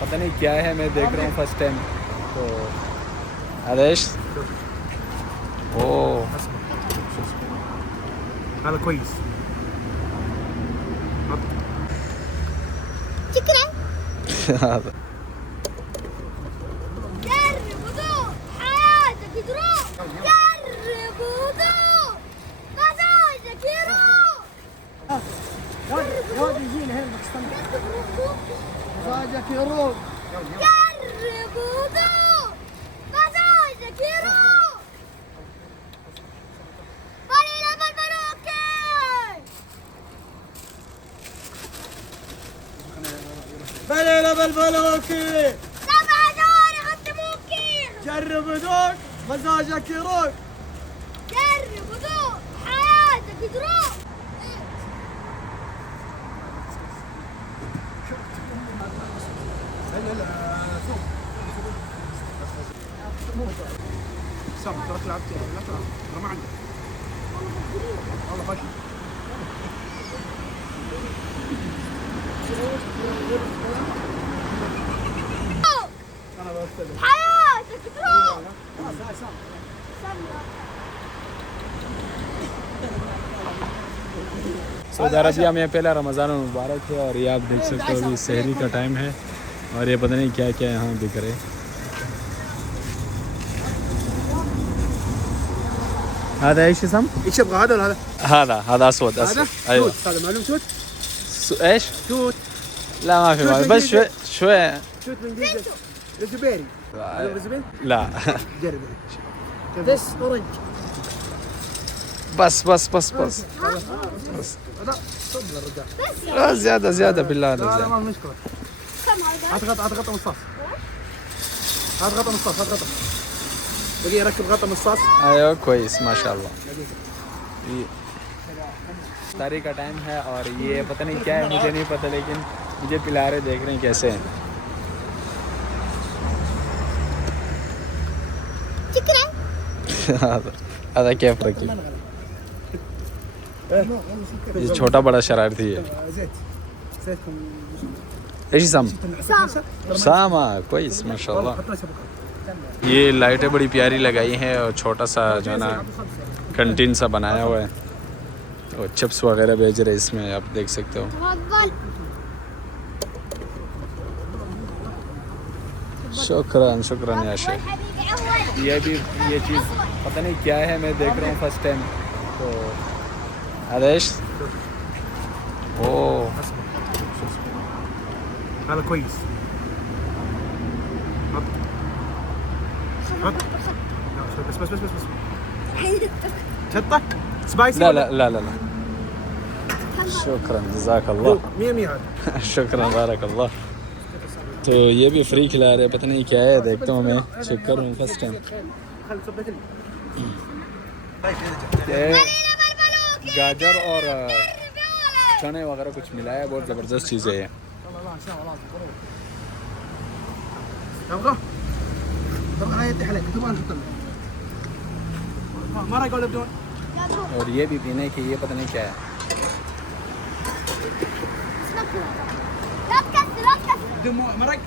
पता नहीं क्या है, मैं देख रहा हूँ फर्स्ट टाइम। तो आदेश ओह هذا كويس. شكرا. هذا جرب وذوق حياتك تروح. جرب وذوق مزاجك يروح. يا يجينا هنا باكستان. مزاجك يروح. جرب وذوق مزاجك يروح. فانيلا بالبلوكي. فانيلا بالبلوكي. سبع دوري حط موكي. جرب ذوق مزاجك يروح. جرب وذوق حياتك تروح. سام ترى لعبت لا ترى ما عندك والله فاشل. انا بستلم حياتك تروح. सऊदी अरबिया में पहला रमज़ान मुबारक है और ये आप देख सकते हो अभी सहरी का टाइम है और ये पता नहीं क्या क्या यहाँ बिक रहे। هذا ايش اسم؟ ايش يبغى هذا ولا هذا؟ هذا اسود هذا ايوه توت. هذا معلوم توت. ايش؟ توت لا ما في شوت مال. من بس جديد. شوي توت من جديد. رزبيري. معلوم رزبيري؟ لا جرب. This orange. بس لا صبر الرجال. لا زيادة بالله لا لا زيادة. ما مشكلة. كم هذا؟ هات غطا مصاص. هات غطا مصاص. هات غطا. بقي ركب غطا مصاص. ايوه كويس ما شاء الله. इफ्तारी का टाइम है और ये पता नहीं क्या है, मुझे नहीं पता, लेकिन मुझे पिला रहे, देख रहे हैं कैसे हैं। شكرا. هذا كيف रखी? ये छोटा बड़ा शरारती है। زيت. زيت. ايش اسم؟ سام. सामा कोइस माशाल्लाह। ये लाइटें बड़ी प्यारी लगाई हैं और छोटा सा जो है ना कंटीन सा बनाया हुआ है और चिप्स वगैरह बेच रहे इसमें, आप देख सकते हो। تفضل. शुक्रान या शेख। حبيبي أول. ये चीज़ पता नहीं क्या है, मैं देख रहा हूँ फर्स्ट टाइम। तो आदेश ओह هذا كويس. حط. بس. شطة. سبايسي. لا शुक्रान जज़ाक अल्लाह। 100 هذا. शुक्रान बारक अल्लाह। तो ये भी फ्री खिला रहे, पता नहीं क्या है, देखता हूँ मैं, चेक करूँ फर्स्ट टाइम। خل تصبت لي. गाजर और चने वगैरह कुछ मिलाया है, बहुत ज़बरदस्त चीज़ है ये। تبغى هاي يفتح عليك. تبغى نحط لك. ما راح يقول بدون. और ये भी पीने की, ये पता नहीं क्या है। لا تكسر. بدون مرق.